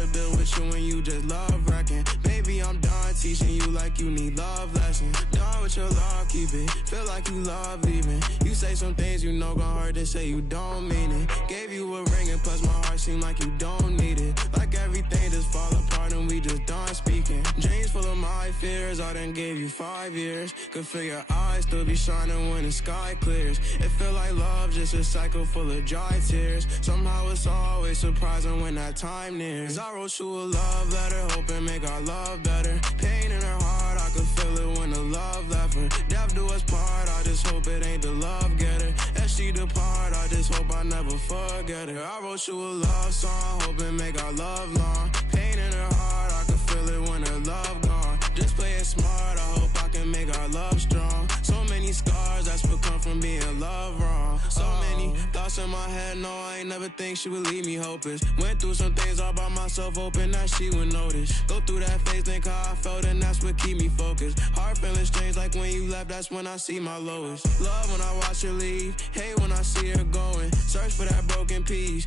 to build with you when you just love wrecking. Baby, I'm done teaching you like you need love lessons. Done with your love, keep it. Feel like you love leaving. You say some things you know gon' hurt, they say you don't mean it. Gave you a ring and plus my heart seem like you don't need it. Like everything just fall apart and we just done speaking. Dreams full of my fears, I done gave you 5 years. Could feel your eyes still be shining when the sky clears. It feel like love, just a cycle full of dry tears. Somehow it's always surprising when that time nears. I wrote you a love letter, hoping make our love better. Pain in her heart, I could feel it when the love left her. Death do us part, I just hope it ain't the love getter. As she depart, I just hope I never forget her. I wrote you a love song, hoping make our love long. Pain in her heart, I could feel it when her love gone. Just play it smart, I hope I can make our love strong. So many scars, that's what come from being loved wrong. So many thoughts in my head, no, I ain't never think she would leave me hopeless. Went through some things all by myself, hoping that she would notice. Go through that phase, think how I felt, and that's what keep me focused. Heart feeling strange, like when you left, that's when I see my lowest. Love when I watch her leave, hate when I see her going. Search for that broken piece,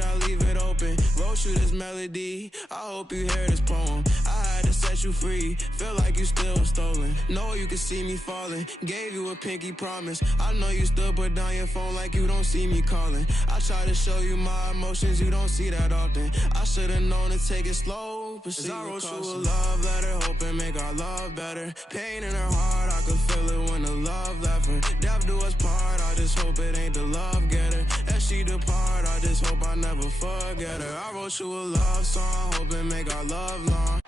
I leave it open. Wrote you this melody, I hope you hear this poem. I had to set you free, feel like you still stolen. Know you can see me falling, gave you a pinky promise. I know you still put down your phone like you don't see me calling. I try to show you my emotions, you don't see that often. I should've known to take it slow, but I wrote you a love letter, hoping make our love better. Pain in her heart, I could feel it when the love left her. Death do us part, I just hope it ain't the love getter. As she depart, I just hope I never forget her. I wrote you a love song, hoping make our love long.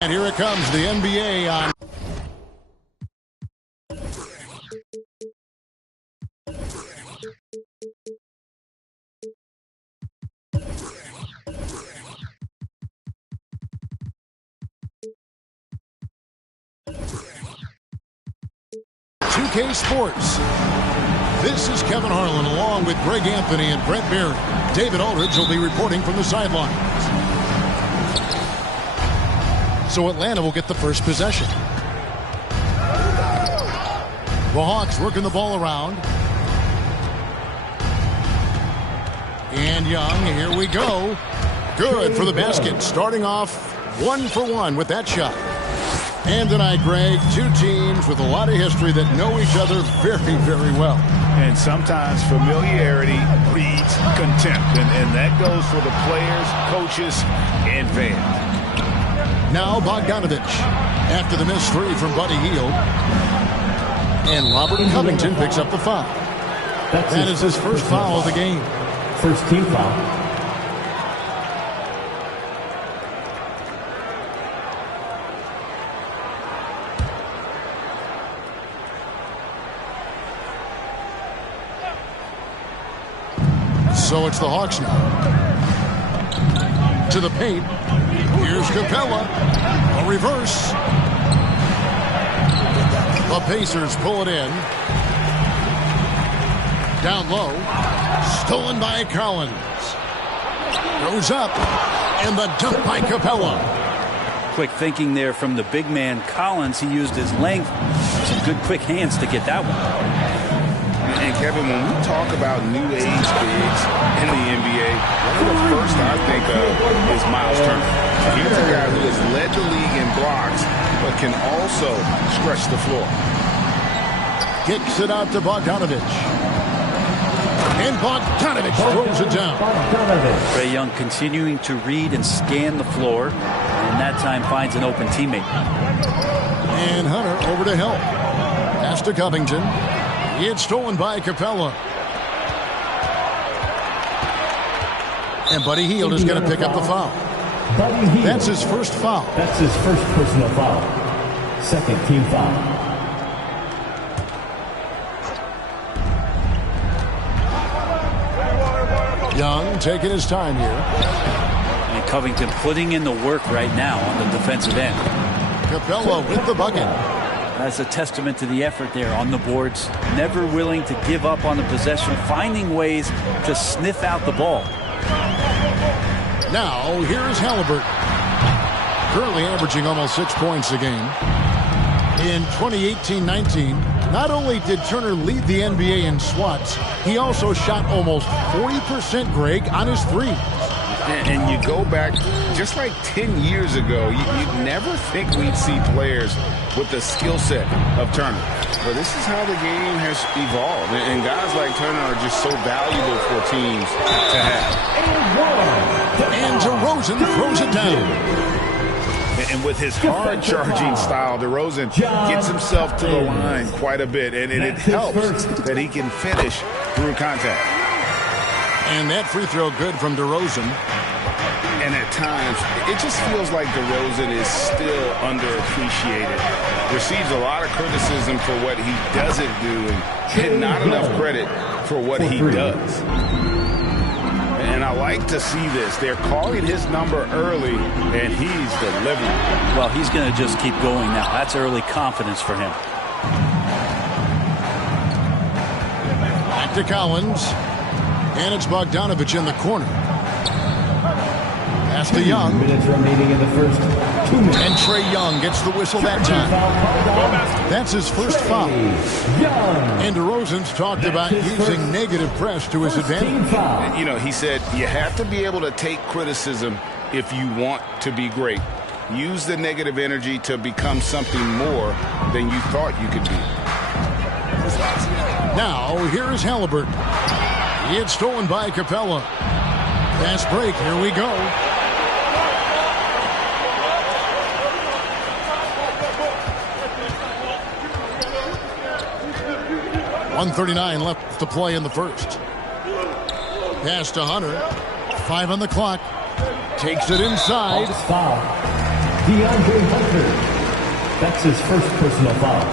And here it comes, the NBA on. Sports. This is Kevin Harlan along with Greg Anthony and Brent Berry. David Aldridge will be reporting from the sidelines. So Atlanta will get the first possession. The Hawks working the ball around. And Young, here we go. Good for the basket. Starting off 1 for 1 with that shot. And tonight, Greg, two teams with a lot of history that know each other very, very well. And sometimes familiarity breeds contempt. And that goes for the players, coaches, and fans. Now Bogdanovich after the missed three from Buddy Hield. And Robert Covington picks up the foul. That is his first foul of the game. First team foul. So it's the Hawks now. To the paint. Here's Capella. A reverse. The Pacers pull it in. Down low. Stolen by Collins. Goes up. And the dunk by Capella. Quick thinking there from the big man Collins. He used his length. Some good quick hands to get that one. And Kevin, when we talk about new age bigs in the NBA, one of the first I think of is Miles Turner. He's a guy who has led the league in blocks, but can also stretch the floor. Kicks it out to Bogdanovich. And Bogdanovich throws it down. Trae Young continuing to read and scan the floor, and that time finds an open teammate. And Hunter over to help. Pass to Covington. It's stolen by Capella. And Buddy Hield is going to pick up the foul. That's his first foul. That's his first personal foul. Second team foul. Young taking his time here. And Covington putting in the work right now on the defensive end. Capella with the bucket. That's a testament to the effort there on the boards. Never willing to give up on the possession, finding ways to sniff out the ball. Now, here's Halliburton. Currently averaging almost 6 points a game. In 2018-19, not only did Turner lead the NBA in swats, he also shot almost 40%, Greg, on his threes. And you go back just like 10 years ago, you'd never think we'd see players with the skill set of Turner. But this is how the game has evolved. And guys like Turner are just so valuable for teams to have. And DeRozan throws it down. And with his hard-charging style, DeRozan gets himself to the line quite a bit. And it helps that he can finish through contact. And that free throw good from DeRozan. And at times, it just feels like DeRozan is still underappreciated. Receives a lot of criticism for what he doesn't do and not enough credit for what he does. And I like to see this. They're calling his number early, and he's delivering. Well, he's going to just keep going now. That's early confidence for him. Back to Collins. And it's Bogdanovich in the corner. Pass to Young. Minutes remaining in the first 2 minutes. And Trae Young gets the whistle that time. That's his first foul. And DeRozan's talked about using negative press to his advantage. You know, he said you have to be able to take criticism if you want to be great. Use the negative energy to become something more than you thought you could be. Now, here is Halliburton. It's stolen by Capella. Fast break. Here we go. .139 left to play in the first. Pass to Hunter. 5 on the clock. Takes it inside. Foul. DeAndre Hunter. That's his first personal foul.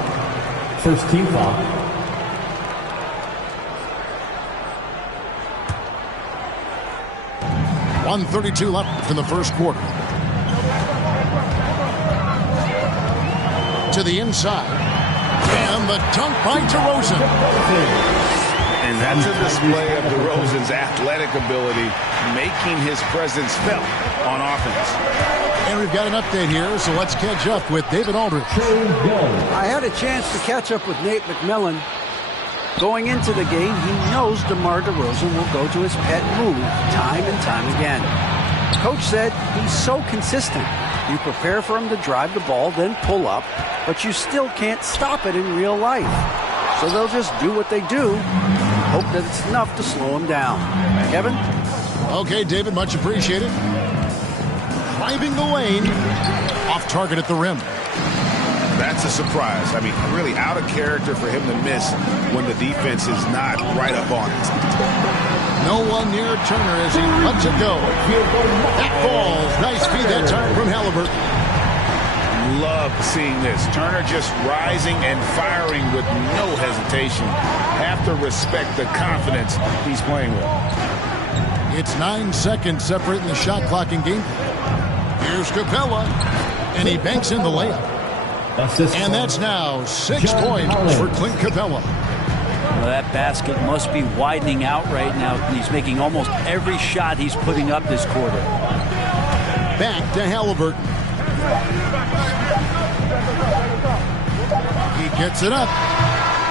First team foul. .132 left in the first quarter. To the inside. And the dunk by DeRozan. And that's a display of DeRozan's athletic ability, making his presence felt on offense. And we've got an update here, so let's catch up with David Aldridge. I had a chance to catch up with Nate McMillan. Going into the game, he knows DeMar DeRozan will go to his pet move time and time again. Coach said he's so consistent. You prepare for him to drive the ball, then pull up, but you still can't stop it in real life. So they'll just do what they do, hope that it's enough to slow him down. Kevin? Okay, David, much appreciated. Driving the lane, off target at the rim. That's a surprise. I mean, really out of character for him to miss when the defense is not right up on it. No one near Turner as he lets it go. That falls. Nice feed that time from Halliburton. Love seeing this. Turner just rising and firing with no hesitation. Have to respect the confidence he's playing with. It's 9 seconds separating the shot clock and game play. Here's Capella, and he banks in the layup. And that's now 6 points for Clint Capella. Well, that basket must be widening out right now. He's making almost every shot he's putting up this quarter. Back to Halliburton. He gets it up.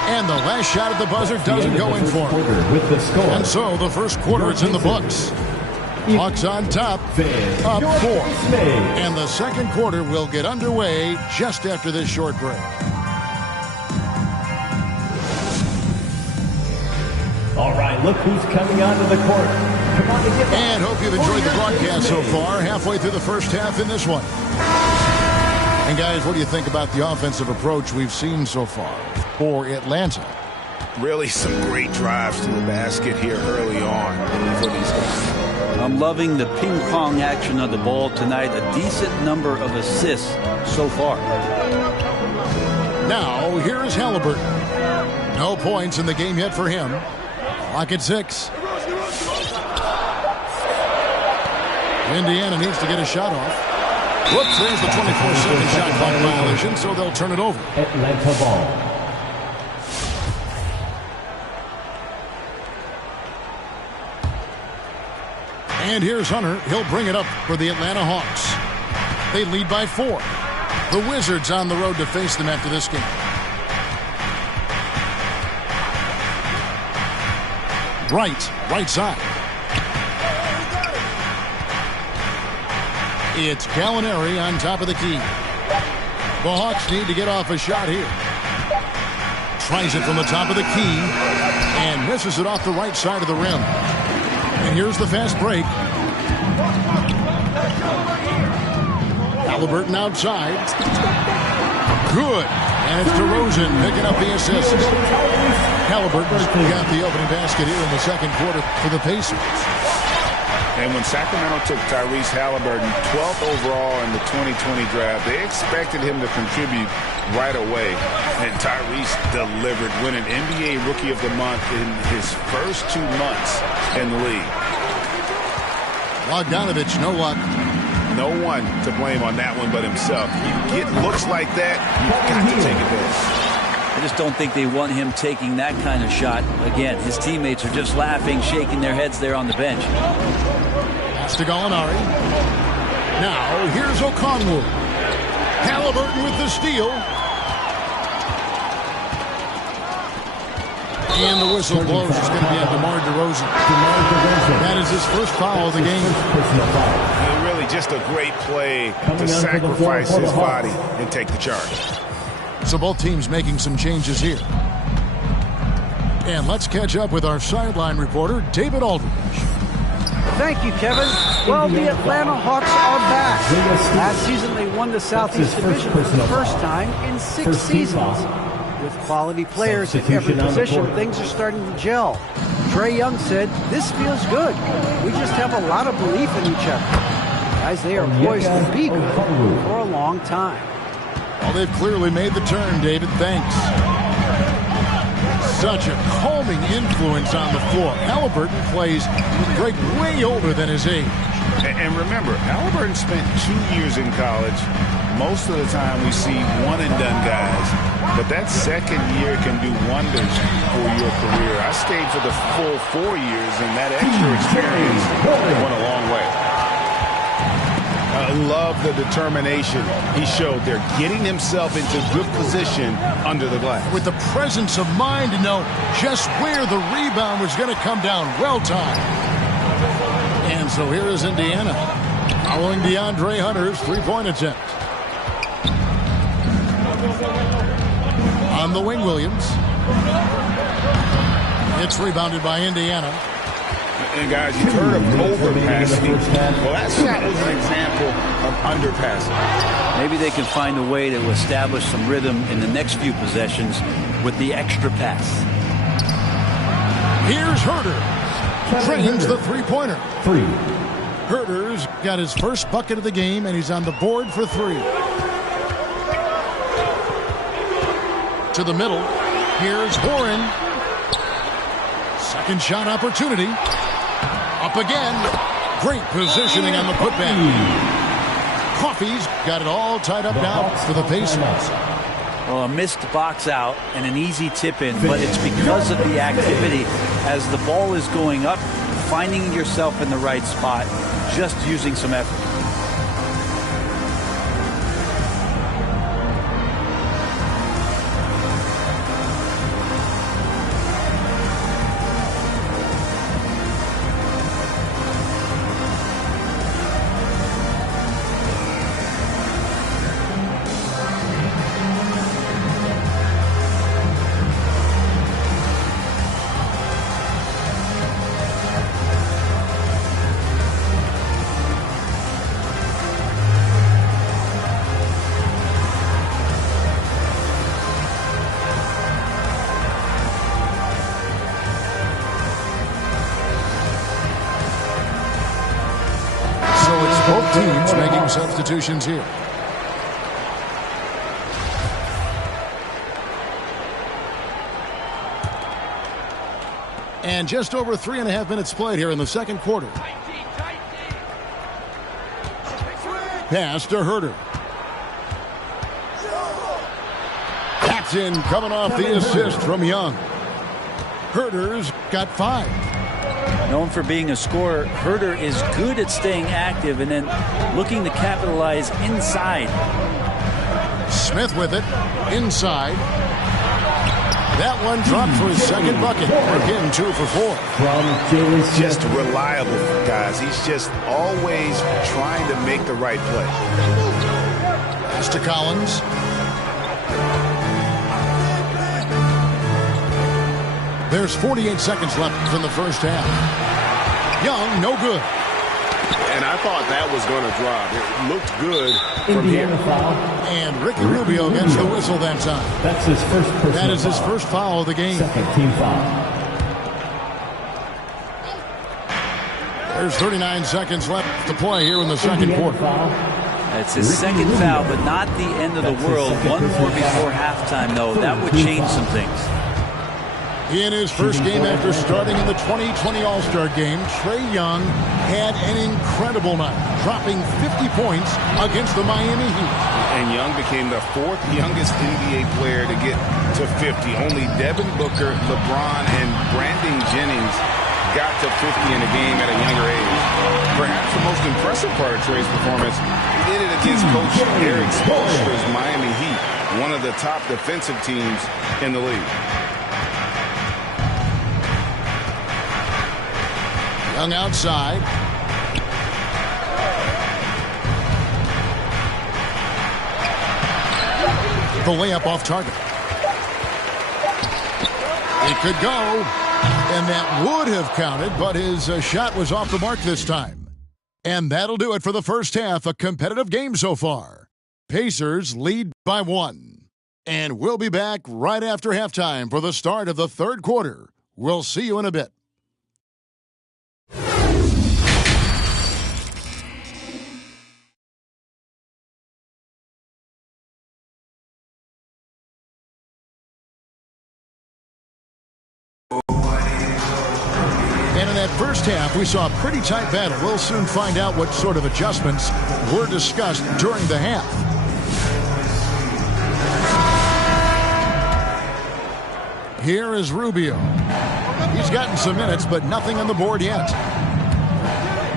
And the last shot at the buzzer doesn't go in for him. And so the first quarter is in the books. Hawks on top, up 4. And the second quarter will get underway just after this short break. All right, look who's coming onto the court. Come on and get And hope you've enjoyed the broadcast so far. Halfway through the first half in this one. And guys, what do you think about the offensive approach we've seen so far for Atlanta? Really some great drives to the basket here early on for these guys. I'm loving the ping pong action of the ball tonight. A decent number of assists so far. Now, here is Halliburton. No points in the game yet for him. Clock at 6. Indiana needs to get a shot off. Whoops, there's the 24-second shot clock violation, so they'll turn it over. Atlanta ball. And here's Hunter. He'll bring it up for the Atlanta Hawks. They lead by 4. The Wizards on the road to face them after this game. Right side. It's Gallinari on top of the key. The Hawks need to get off a shot here. Tries it from the top of the key and misses it off the right side of the rim. And here's the fast break. Halliburton outside. Good. And it's DeRozan picking up the assist. Halliburton's got the opening basket here in the second quarter for the Pacers. And when Sacramento took Tyrese Halliburton 12th overall in the 2020 draft, they expected him to contribute right away. And Tyrese delivered, winning NBA Rookie of the Month in his first 2 months in the league. Bogdanovich, no luck. No one to blame on that one but himself. You get looks like that, you've got to take advantage. I just don't think they want him taking that kind of shot. Again, his teammates are just laughing, shaking their heads there on the bench. Pass to Gallinari. Now, here's O'Connell. Halliburton with the steal. And the whistle blows. It's going to be on DeMar DeRozan. That is his first foul of the game. Really just a great play to sacrifice his body and take the charge. So both teams making some changes here. And let's catch up with our sideline reporter, David Aldridge. Thank you, Kevin. Well, the Atlanta Hawks are back. Last season, they won the Southeast Division for the first time in 6 seasons. With quality players at every position, things are starting to gel. Trae Young said, "This feels good. We just have a lot of belief in each other." Guys, they are poised to be good for a long time. Well, they've clearly made the turn, David. Thanks. Such a calming influence on the floor. Halliburton plays with Greg way older than his age. And remember, Halliburton spent 2 years in college. Most of the time we see one-and-done guys. But that second year can do wonders for your career. I stayed for the full 4 years, and that extra experience went a long way. I love the determination he showed there, getting himself into good position under the glass. With the presence of mind to know just where the rebound was going to come down. Well timed. And so here is Indiana following DeAndre Hunter's three-point attempt. On the wing, Williams. It's rebounded by Indiana. And guys, you've heard of overpassing. Well, that shot was an example of underpassing. Maybe they can find a way to establish some rhythm in the next few possessions with the extra pass. Here's Herter. Drains the three-pointer. Herter's got his first bucket of the game, and he's on the board for 3. To the middle. Here's Horan. Second shot opportunity. Up Up again. Great positioning on the putback. Coffey's got it all tied up now for the Pacers. Well, a missed box out and an easy tip in, but it's because of the activity as the ball is going up, finding yourself in the right spot, just using some effort. Both teams making substitutions here. And just over 3.5 minutes played here in the second quarter. Pass to Herter. That's in, coming off the assist from Young. Herter's got 5. Known for being a scorer, Herter is good at staying active and then looking to capitalize inside. Smith with it, inside. That one dropped for his second bucket. Again, 2 for 4. Just reliable, guys. He's just always trying to make the right play. Pass to Collins. There's 48 seconds left in the first half. Young, no good. And I thought that was going to drop. It looked good from here. And Ricky Rubio gets the whistle that time. That's his first personal foul. That is his first foul of the game. Second team foul. There's 39 seconds left to play here in the second quarter. It's his second foul, but not the end of the world. One more before halftime, though. That would change some things. In his first game after starting in the 2020 All-Star Game, Trae Young had an incredible night, dropping 50 points against the Miami Heat. And Young became the 4th youngest NBA player to get to 50. Only Devin Booker, LeBron, and Brandon Jennings got to 50 in a game at a younger age. Perhaps the most impressive part of Trae's performance, he did it against Coach Eric Spoelstra's Miami Heat, one of the top defensive teams in the league. Young outside. The layup off target. It could go, and that would have counted, but his shot was off the mark this time. And that'll do it for the first half, a competitive game so far. Pacers lead by 1. And we'll be back right after halftime for the start of the third quarter. We'll see you in a bit. And in that first half, we saw a pretty tight battle. We'll soon find out what sort of adjustments were discussed during the half. Here is Rubio. He's gotten some minutes, but nothing on the board yet.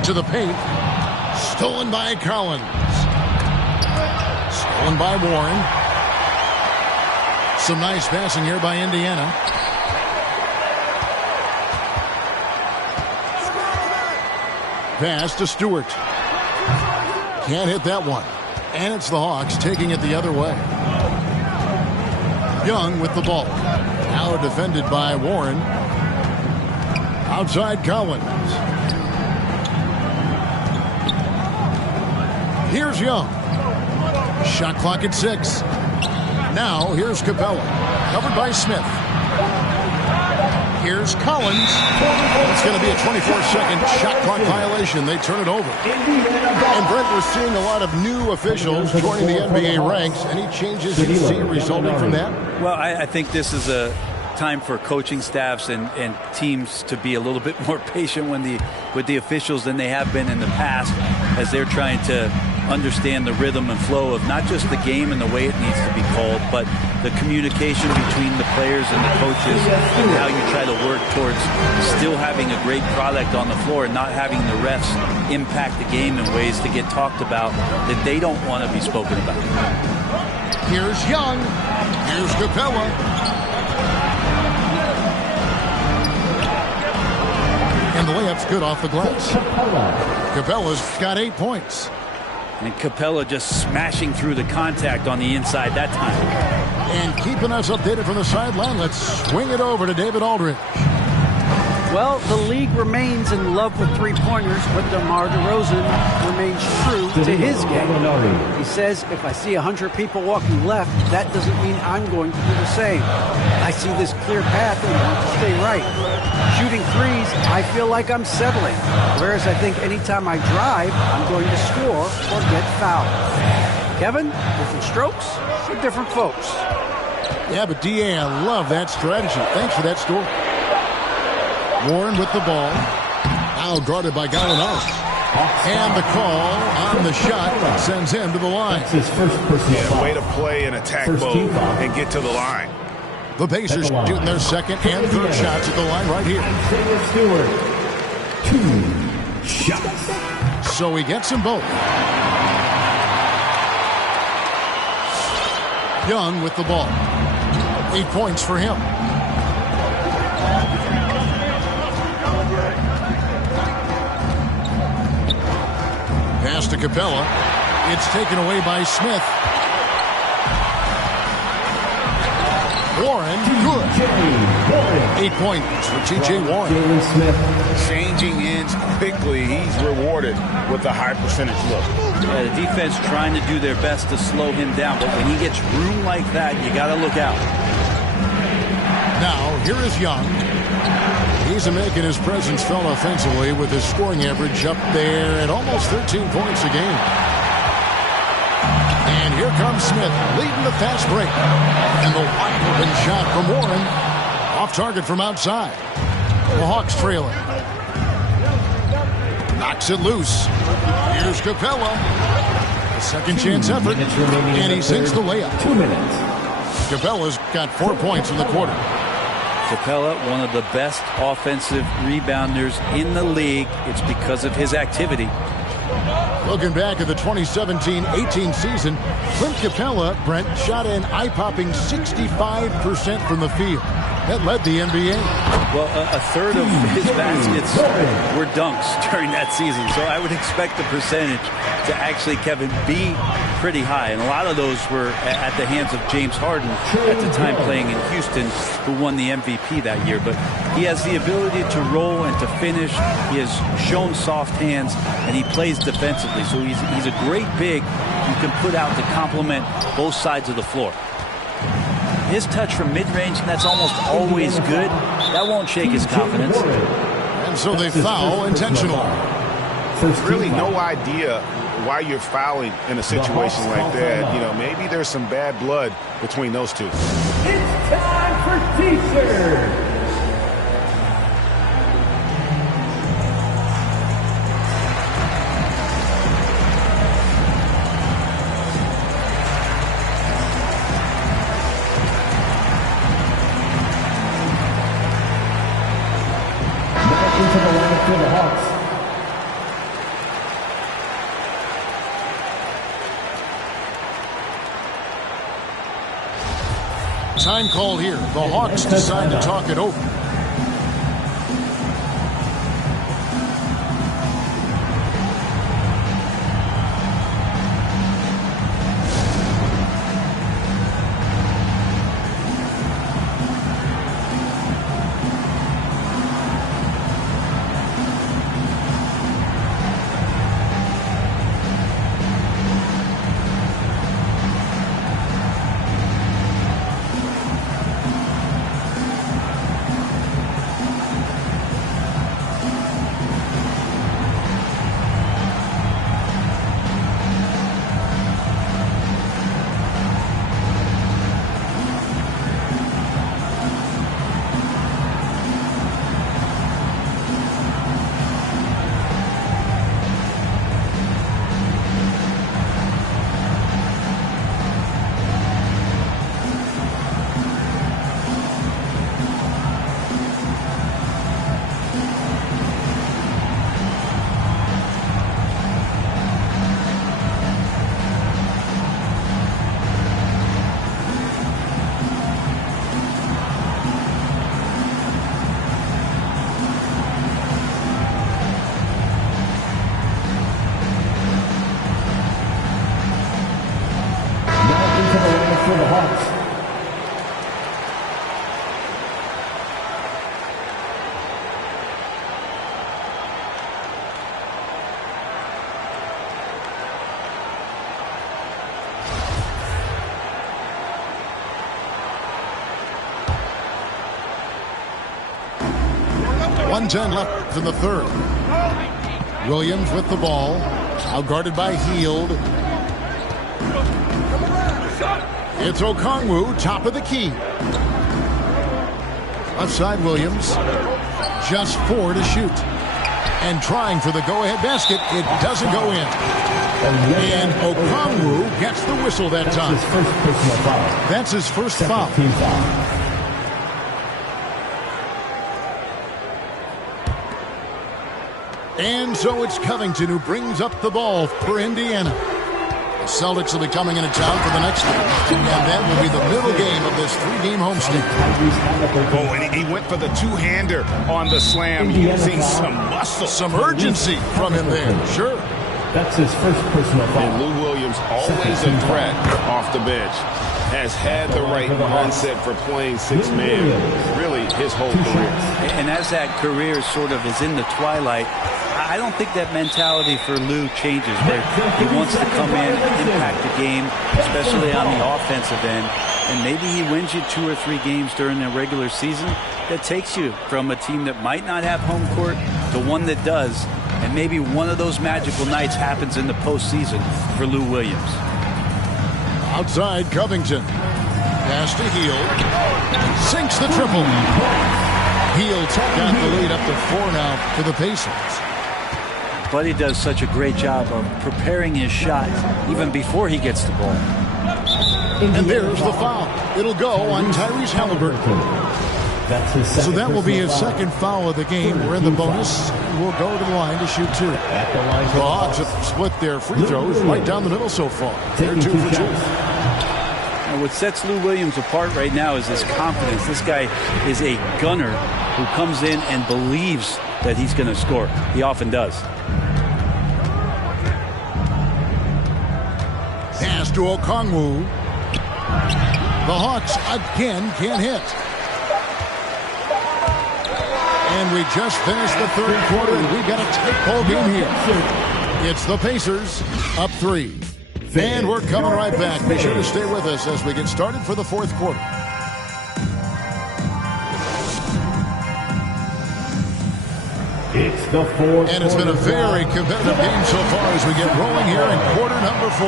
To the paint. Stolen by Collins. Stolen by Warren. Some nice passing here by Indiana. Pass to Stewart. Can't hit that one. And it's the Hawks taking it the other way. Young with the ball. Now defended by Warren. Outside Collins. Here's Young. Shot clock at 6. Now here's Capella. Covered by Smith. Here's Collins. It's going to be a 24-second shot clock violation. They turn it over. And Brent, we're seeing a lot of new officials joining the NBA ranks. Any changes you see resulting from that? Well, I think this is a time for coaching staffs and teams to be a little bit more patient with the officials than they have been in the past, as they're trying to understand the rhythm and flow of not just the game and the way it needs to be called, but the communication between the players and the coaches, and how you try to work towards still having a great product on the floor and not having the refs impact the game in ways to get talked about that they don't want to be spoken about. Here's Young. Here's Capella. And the layup's good off the glass. Capella's got 8 points. And Capella just smashing through the contact on the inside that time. And keeping us updated from the sideline, let's swing it over to David Aldridge. Well, the league remains in love with three-pointers, but DeMar DeRozan remains true to his game. He says, if I see 100 people walking left, that doesn't mean I'm going to do the same. I see this clear path and want to stay right. Shooting threes, I feel like I'm settling. Whereas I think anytime I drive, I'm going to score or get fouled. Kevin, different strokes for different folks. Yeah, but D.A., I love that strategy. Thanks for that story. Warren with the ball. Now guarded by Gallinari. And the call on the shot sends him to the line. That's his first personal foul. Way to play in attack mode and get to the line. The Pacers shooting their second and third shots at the line right here. Stewart, 2 shots. So he gets them both. Young with the ball. 8 points for him. Pass to Capella. It's taken away by Smith. Warren, good. 8 points for T.J. Warren. Changing ends quickly. He's rewarded with a high percentage look. Yeah, the defense trying to do their best to slow him down, but when he gets room like that, you got to look out. Now, here is Young. He's making his presence felt offensively with his scoring average up there at almost 13 points a game. And here comes Smith leading the fast break. And the wide open shot from Warren. Off target from outside. The Hawks trailing. Knocks it loose. Here's Capella. A second chance effort. And he sinks the layup. 2 minutes. Capella's got 4 points in the quarter. Capella, one of the best offensive rebounders in the league. It's because of his activity. Looking back at the 2017-18 season, Clint Capella, Brent, shot an eye-popping 65% from the field. That led the NBA. Well, a third of his baskets were dunks during that season, so I would expect the percentage to actually, Kevin, be pretty high. And a lot of those were at the hands of James Harden at the time playing in Houston, who won the MVP that year. But he has the ability to roll and to finish. He has shown soft hands, and he plays defensively. So he's a great big you can put out to complement both sides of the floor. His touch from mid-range, that's almost always good. That won't shake his confidence. And so they foul intentionally. Really no idea why you're fouling in a situation like that. You know, maybe there's some bad blood between those two. It's time for T-shirts. Into the lineup for the Hawks. Time call here. The Hawks decide to talk it over. Hawks. .110 left in the third. Williams with the ball. Now guarded by Hield. It's Okongwu, top of the key. Left side, Williams. Just 4 to shoot. And trying for the go-ahead basket. It doesn't go in. And Okongwu gets the whistle that time. That's his first foul. Team foul. And so it's Covington who brings up the ball for Indiana. The Celtics will be coming into town for the next game. And that will be the middle game of this 3-game homestand. Oh, and he went for the two-hander on the slam, using some muscle. Some urgency from him there. Sure. That's his first personal foul. And Lou Williams, always a threat off the bench, has had the right mindset for playing six-man really his whole career. And as that career sort of is in the twilight, I don't think that mentality for Lou changes, where he wants to come in and impact the game, especially on the offensive end. And maybe he wins you 2 or 3 games during the regular season that takes you from a team that might not have home court to one that does. And maybe one of those magical nights happens in the postseason for Lou Williams. Outside, Covington. Pass to Hield. Sinks the triple. Hield's got the lead up to 4 now for the Pacers. Buddy does such a great job of preparing his shot even before he gets the ball. And there's the foul. It'll go on Tyrese Halliburton. So that will be his second foul of the game. We're in the bonus. We'll go to the line to shoot 2. The Hawks have split their free throws right down the middle so far. They're 2 for 2. And what sets Lou Williams apart right now is his confidence. This guy is a gunner who comes in and believes that he's going to score. He often does. Pass to Okongwu. The Hawks again can't hit. And we just finished the third quarter, and we've got a tight ball game here. It's the Pacers up 3. And we're coming right back. Be sure to stay with us as we get started for the fourth quarter. It's the fourth. And it's been a very competitive game so far as we get rolling here in quarter number 4.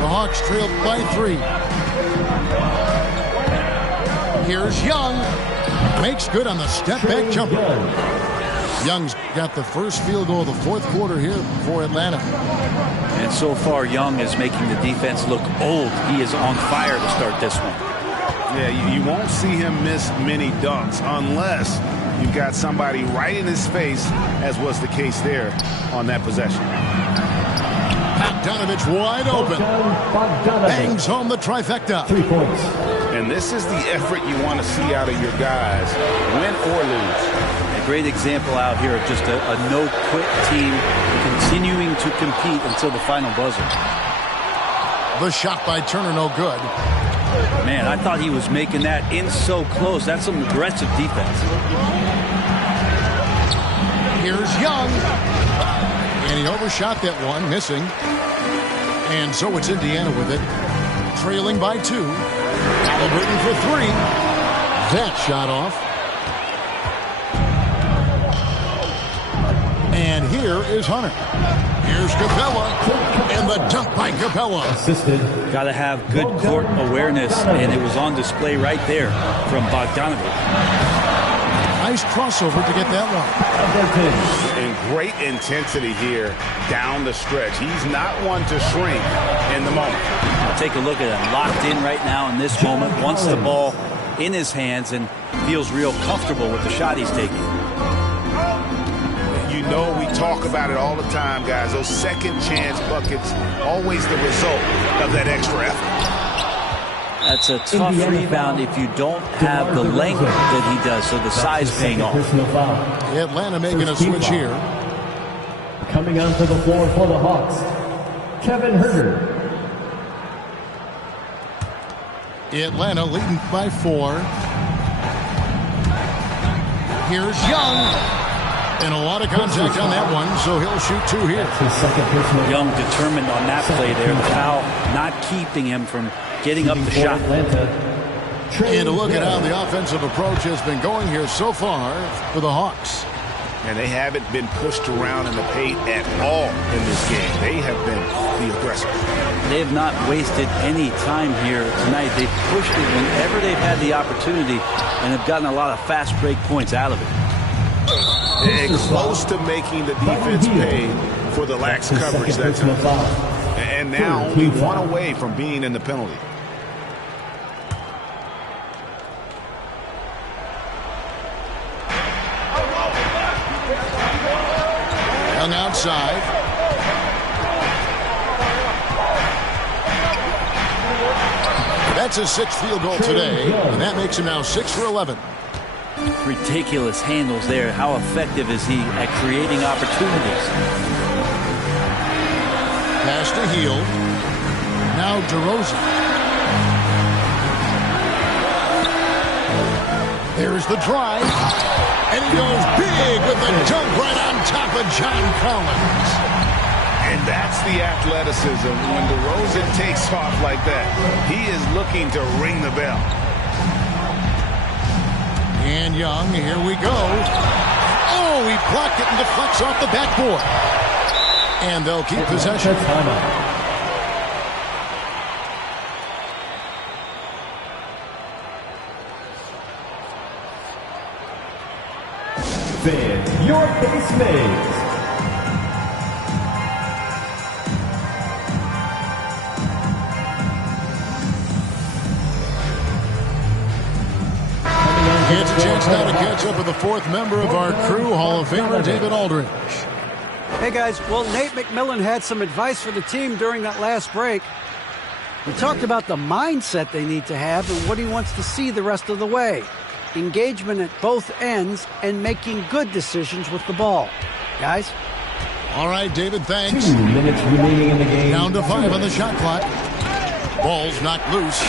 The Hawks trailed by 3. Here's Young. Makes good on the step-back jumper. Young's got the first field goal of the fourth quarter here for Atlanta. And so far, Young is making the defense look old. He is on fire to start this one. Yeah, you won't see him miss many dunks unless you've got somebody right in his face, as was the case there on that possession. Bogdanovich wide open. Bangs home the trifecta. 3 points. And this is the effort you want to see out of your guys, win or lose. A great example out here of just a no-quit team continuing to compete until the final buzzer. The shot by Turner, no good. Man, I thought he was making that in so close. That's some aggressive defense. Here's Young. And he overshot that one, missing. And so it's Indiana with it. Trailing by 2. Halliburton for 3. That shot off. And here is Hunter. Here's Capella. And the dunk by Capella. Assisted. Got to have good court awareness, and it was on display right there from Bogdanovich. Nice crossover to get that one. And great intensity here down the stretch. He's not one to shrink in the moment. Take a look at him. Locked in right now in this moment. Wants the ball in his hands and feels real comfortable with the shot he's taking. You know, we talk about it all the time, guys. Those second chance buckets, always the result of that extra effort. That's a tough rebound if you don't have the length that he does, so the size paying off. Atlanta making a switch here. Coming onto the floor for the Hawks, Kevin Herter. Atlanta leading by 4. Here's Young. And a lot of contact on that one, so he'll shoot 2 here. Young determined on that play there. The foul not keeping him from getting up the shot. And a look at how the offensive approach has been going here so far for the Hawks. And they haven't been pushed around in the paint at all in this game. They have been the aggressors. They have not wasted any time here tonight. They've pushed it whenever they've had the opportunity and have gotten a lot of fast break points out of it. And close to making the defense pay for the lax coverage that time. And now only 1 away from being in the penalty. Young outside. That's his 6th field goal today, and that makes him now 6 for 11. Ridiculous handles there. How effective is he at creating opportunities? Pass to Hield. Now DeRozan. There's the drive. And he goes big with the dunk right on top of John Collins. And that's the athleticism when DeRozan takes off like that. He is looking to ring the bell. And Young, here we go. Oh, he blocked it and deflects off the backboard. And they'll keep possession. Fans, your base mates. It's a chance now to catch up with the 4th member of our crew, Hall of Famer David Aldridge. Hey, guys. Well, Nate McMillan had some advice for the team during that last break. He talked about the mindset they need to have and what he wants to see the rest of the way. Engagement at both ends and making good decisions with the ball. Guys? All right, David, thanks. 2 minutes remaining in the game. Down to 5 on the shot clock. Ball's knocked loose.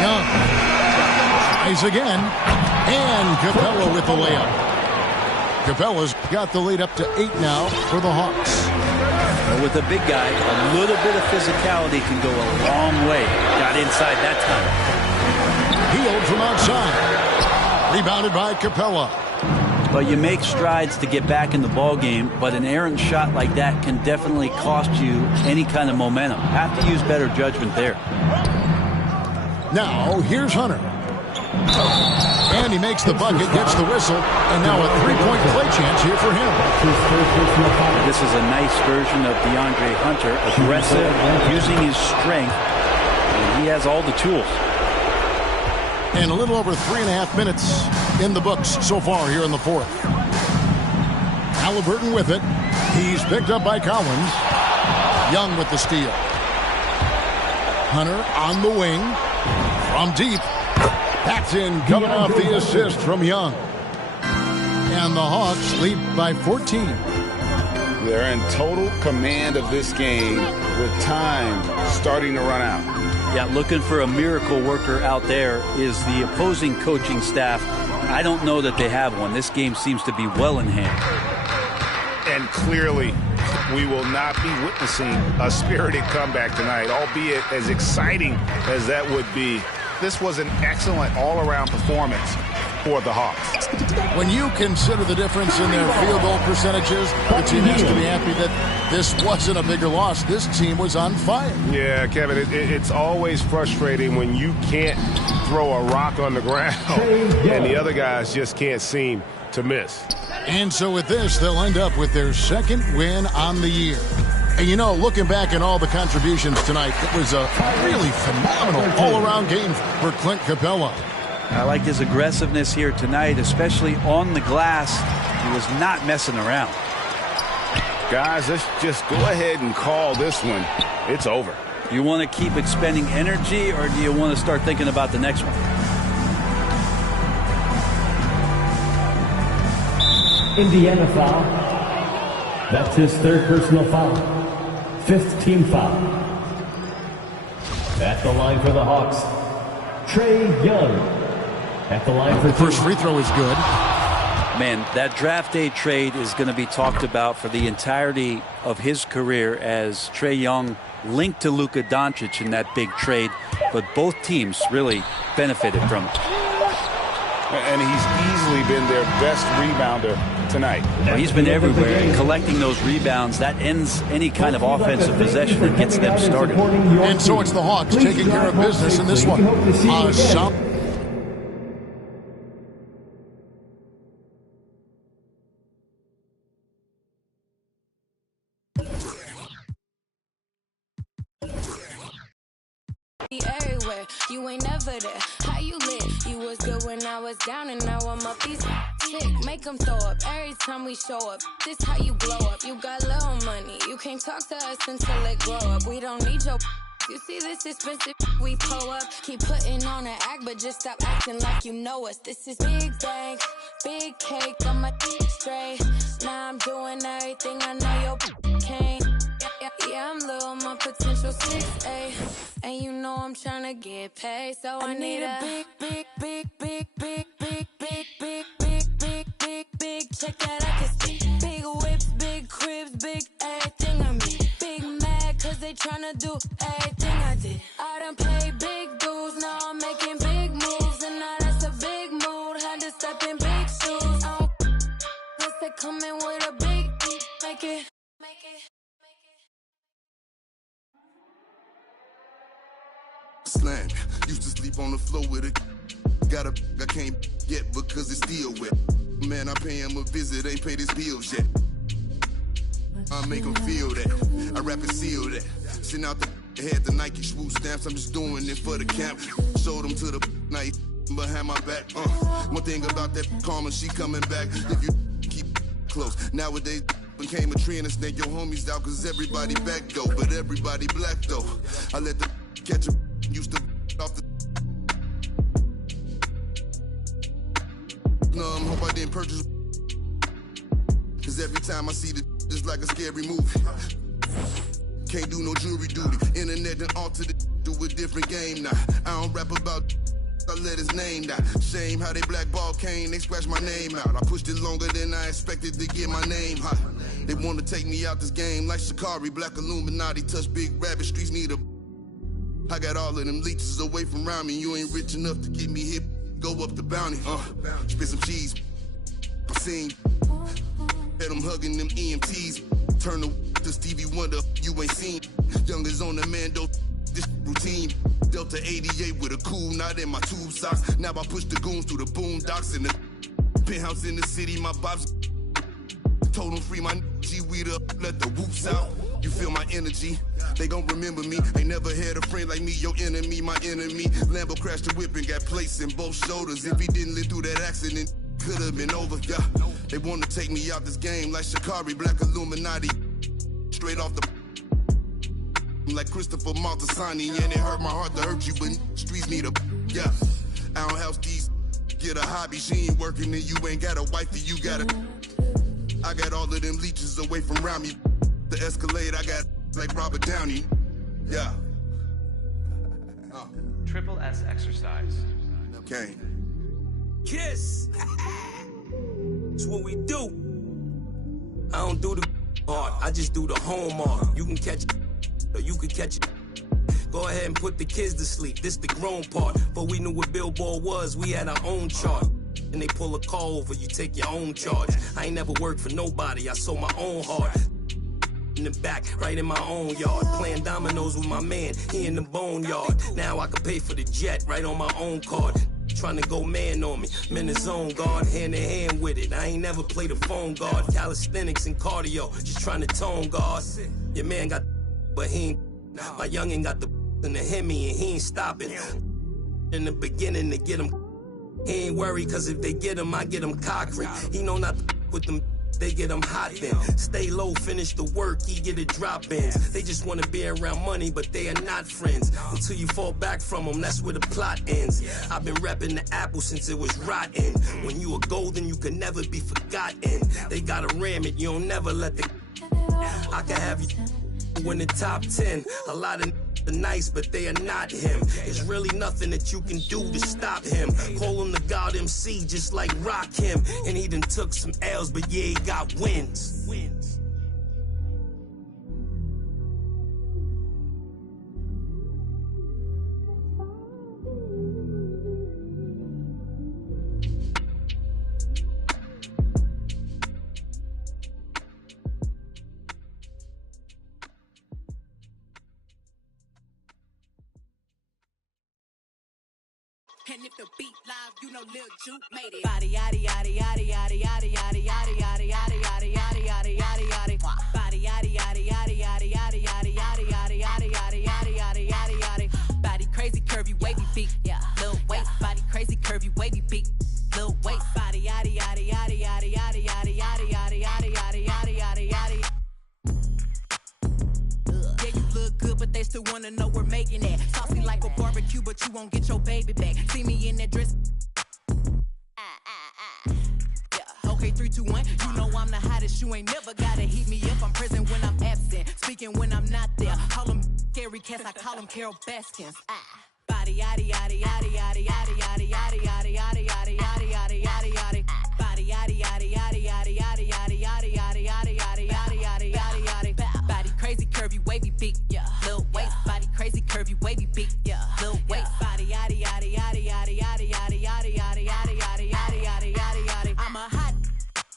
Young tries again. And Capella with the layup. Capella's got the lead up to 8 now for the Hawks. Well, with a big guy, a little bit of physicality can go a long way. Got inside that time. Hield from outside. Rebounded by Capella. But you make strides to get back in the ball game, but an errant shot like that can definitely cost you any kind of momentum. Have to use better judgment there. Now, here's Hunter. And he makes the bucket, gets the whistle, and now a 3-point play chance here for him. This is a nice version of DeAndre Hunter, aggressive, using his strength, and he has all the tools. And a little over 3.5 minutes in the books so far here in the 4th. Halliburton with it. He's picked up by Collins. Young with the steal. Hunter on the wing. From deep. Backed in, coming off the assist from Young. And the Hawks lead by 14. They're in total command of this game with time starting to run out. Yeah, looking for a miracle worker out there is the opposing coaching staff. I don't know that they have one. This game seems to be well in hand. And clearly, we will not be witnessing a spirited comeback tonight, albeit as exciting as that would be. This was an excellent all-around performance for the Hawks. When you consider the difference in their field goal percentages, the team has to be happy that this wasn't a bigger loss. This team was on fire. Yeah, Kevin, it's always frustrating when you can't throw a rock on the ground and the other guys just can't seem to miss. And so with this, they'll end up with their 2nd win on the year. And you know, looking back at all the contributions tonight, it was a really phenomenal all-around game for Clint Capella. I like his aggressiveness here tonight, especially on the glass. He was not messing around. Guys, let's just go ahead and call this one. It's over. You want to keep expending energy, or do you want to start thinking about the next one? Indiana foul. That's his third personal foul. Fifth team foul. At the line for the Hawks, Trae Young. At the line for The first free throw is good. Man, that draft day trade is going to be talked about for the entirety of his career, as Trae Young linked to Luka Doncic in that big trade, but both teams really benefited from it. And he's easily been their best rebounder tonight. Well, he's been everywhere, and collecting those rebounds, that ends any kind of offensive possession and gets them started. And so it's the Hawks taking care of business in this one. Everywhere, you ain't never there. How you lit? You was good when I was down, and now I'm up. These sick, make them throw up every time we show up. This how you blow up. You got little money, you can't talk to us until it grow up. We don't need your. You see this expensive, we pull up. Keep putting on an act, but just stop acting like you know us. This is big bank, big cake, I'm my straight. Now I'm doing everything I know your can't. Yeah, I'm little, my potential 6'8", and you know I'm tryna get paid, so I need a big check that I can see. Big whips, big cribs, big everything I mean. Big mad, cause they tryna do everything I did. I done paid big dues, now I'm making big moves, and now that's a big mood. Had to step in big shoes. Guess they coming with a big, make it. Slang. Used to sleep on the floor with it. Got a I can't get because it's still wet. Man, I pay him a visit, ain't paid his bills yet. I make him feel that. I rap and seal that. Send out the head the Nike swoop stamps. I'm just doing it for the camp. Showed them to the night behind my back. One thing about that karma, she coming back. If you keep close. Nowadays became a trend and snake your homies out cause everybody back though. But everybody black though. I let the catch a used to off the hope I didn't purchase cause every time I see the it's like a scary movie. Can't do no jury duty. Internet and alter the do a different game now. I don't rap about I let his name down. Shame how they blackball Kane, they scratch my name out. I pushed it longer than I expected to get my name hot. They wanna take me out this game like Shikari, Black Illuminati, touch big rabbit, streets need a. I got all of them leeches away from around me. You ain't rich enough to get me hip, go up the bounty. Spit some cheese. I seen. Had them hugging them EMTs. Turn to Stevie Wonder, you ain't seen. Youngers on the Mando, this routine. Delta 88 with a cool knot in my tube socks. Now I push the goons through the boondocks in the penthouse in the city. My bops told them free my G-weed up, let the whoops out. You feel my energy, they gon' remember me. Ain't never had a friend like me, your enemy, my enemy. Lambo crashed the whip and got placed in both shoulders. If he didn't live through that accident, could've been over, yeah. They wanna take me out this game like Shikari, Black Illuminati. Straight off the like Christopher Maltasani, and it hurt my heart to hurt you, but streets need a, yeah. I don't house these, get a hobby, she ain't working and you ain't got a wifey, you got a. I got all of them leeches away from around me. The Escalade, I got like Robert Downey, yeah. Triple S exercise. Okay. Kiss. It's what we do. I don't do the art, I just do the home art. You can catch it, or you can catch it. Go ahead and put the kids to sleep, this the grown part. But we knew what Billboard was, we had our own chart. And they pull a call over, you take your own charge. I ain't never worked for nobody, I sold my own heart. In the back, right in my own yard. Playing dominoes with my man, he in the boneyard. Now I can pay for the jet, right on my own card. Trying to go man on me, I'm in the zone, guard, hand in hand with it. I ain't never played a phone guard. Calisthenics and cardio, just trying to tone guard. Your man got but he ain't. My youngin' got the in the Hemi and he ain't stopping. In the beginning to get him, he ain't worried cause if they get him, I get him cockering. He know not to with them, they get him hot then. Stay low, finish the work, he get it drop-ins. They just wanna be around money, but they are not friends. Until you fall back from them, that's where the plot ends. I've been repping the apple since it was rotten. When you are golden, you can never be forgotten. They gotta ram it, you don't never let the I can have you in the top 10. A lot of are nice, but they are not him. There's really nothing that you can do to stop him. Call him the God MC, just like Rock him. And he done took some L's, but yeah, he got wins. And if the beat live, you know Lil Juke made it. Body yaddy yaddy yaddy yaddy yaddy yaddy yaddy yaddy yaddy yaddy yaddy yaddy yaddy yaddy. Body yaddy yaddy yaddy yaddy yaddy yaddy yaddy yaddy yaddy yaddy yaddy yaddy yaddy yaddy. Body crazy, curvy, wavy, beat. Yeah, Lil waist. Body crazy, curvy, wavy, beat. Lil waist. Body yaddy yaddy yaddy yaddy yaddy yaddy yaddy yaddy yaddy yaddy yaddy yaddy yaddy. Yeah, you look good, but they still wanna know we're making it. Saucy like a barbecue, but you won't get your baby back. See me in that dress. Yeah, okay, 3, 2, 1. You know I'm the hottest. You ain't never gotta heat me up. I'm present when I'm absent, speaking when I'm not there. Call them scary cats, I call them Carol Baskins. Body yaddy yaddy yaddy yaddy yaddy yaddy yaddy yaddy yaddy yaddy yaddy yaddy yaddy yaddy. Body yaddy yaddy yaddy yaddy yaddy yaddy yaddy yaddy yaddy yaddy yaddy yaddy yaddy yaddy. Body crazy, curvy, wavy, beat. Yeah, Lil waist. Body crazy, curvy, wavy, beat. Yeah, Lil waist. Body yaddy yaddy yaddy yaddy yaddy yaddy yaddy yaddy yaddy yaddy yaddy yaddy yaddy yaddy. I'm a hot.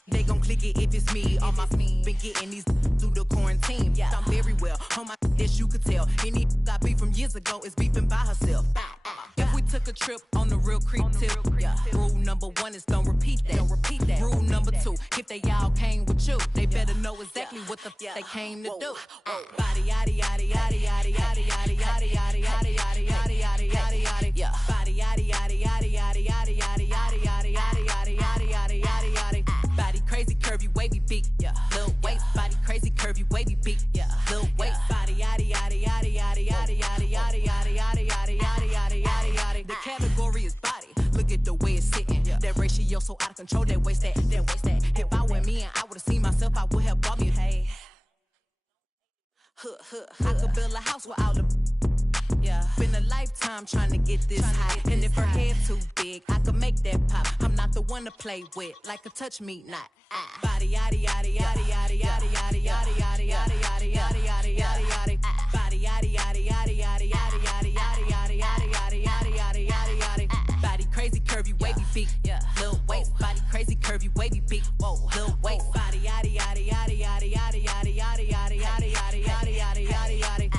They gon' click it if it's me. All my been getting these through the quarantine. Yeah, I'm very well on my as you could tell. Any I beef from years ago is beefing by herself. If we took a trip on the real creep tip, yeah. Rule number 1 is don't repeat that. Don't repeat that. Rule number 2, if they all came with you, they better know exactly what the they came to do. Body yaddy yaddy yaddy yaddy yaddy yaddy yaddy yaddy yaddy yaddy yaddy yaddy yaddy yaddy. Yeah. Body yaddy yaddy yaddy yaddy yaddy yaddy yaddy yaddy yaddy yaddy yaddy yaddy yaddy yaddy. Body crazy, curvy, wavy, beat. Yeah. Lil waist. Body crazy, curvy, wavy, beat. Yeah. Lil waist. Body yaddy yaddy yaddy yaddy yaddy yaddy yaddy yaddy yaddy yaddy yaddy yaddy yaddy yaddy. The category is body. Look at the way it's sitting. That ratio so out of control. That waist that. If I were me and I would've seen myself, I would have bought me. Hey. I could build a house with all the. Yeah, been a lifetime trying to get this high. And if her head too big, I could make that pop. I'm not the one to play with, like a touch me not. Body yaddy yaddy yaddy yaddy yaddy yaddy yaddy yaddy yaddy yaddy yaddy yaddy yaddy yaddy. Body yaddy yaddy yaddy yaddy yaddy yaddy yaddy yaddy yaddy yaddy yaddy yaddy yaddy yaddy. Body crazy, curvy, wavy, beat. Yeah, Lil waist. Body crazy, curvy, wavy, beat. Whoa, Lil waist. Body yaddy yaddy yaddy yaddy yaddy yaddy yaddy yaddy yaddy yaddy yaddy yaddy yaddy yaddy.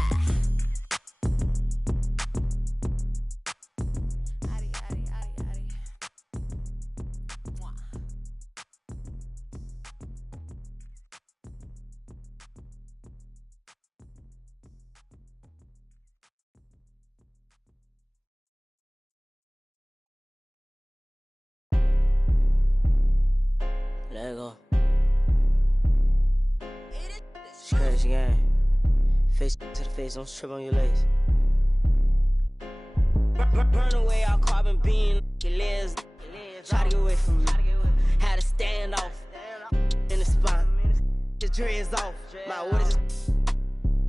Let it go. It's crazy game. Face to the face, don't trip on your legs. Burn away all carbon beam. Your legs. Try to get away from me. Had to stand off in the spine. Your dreads off. My what is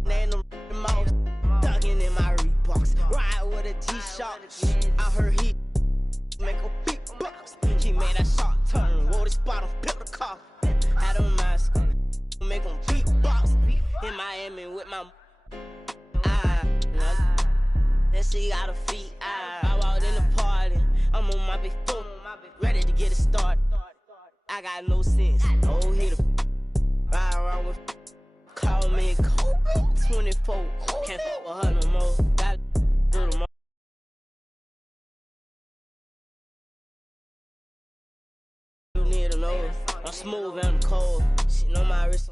name them mouth. Ducking in my Reeboks. Ride with a G-Shock. I heard he make a beatbox. He made that shot turn. Roll this bottle, pimp the car. Had a mask. Make him beatbox. In Miami with my that shit got a feet. I walked in the party. I'm on my big foot. Ready to get it started. I got no sense. Oh, hit a ride around with. Call me Kobe 24. Can't fuck with her no more. Got do the more. You need to know I'm smooth and I'm cold. Shit on my wrist.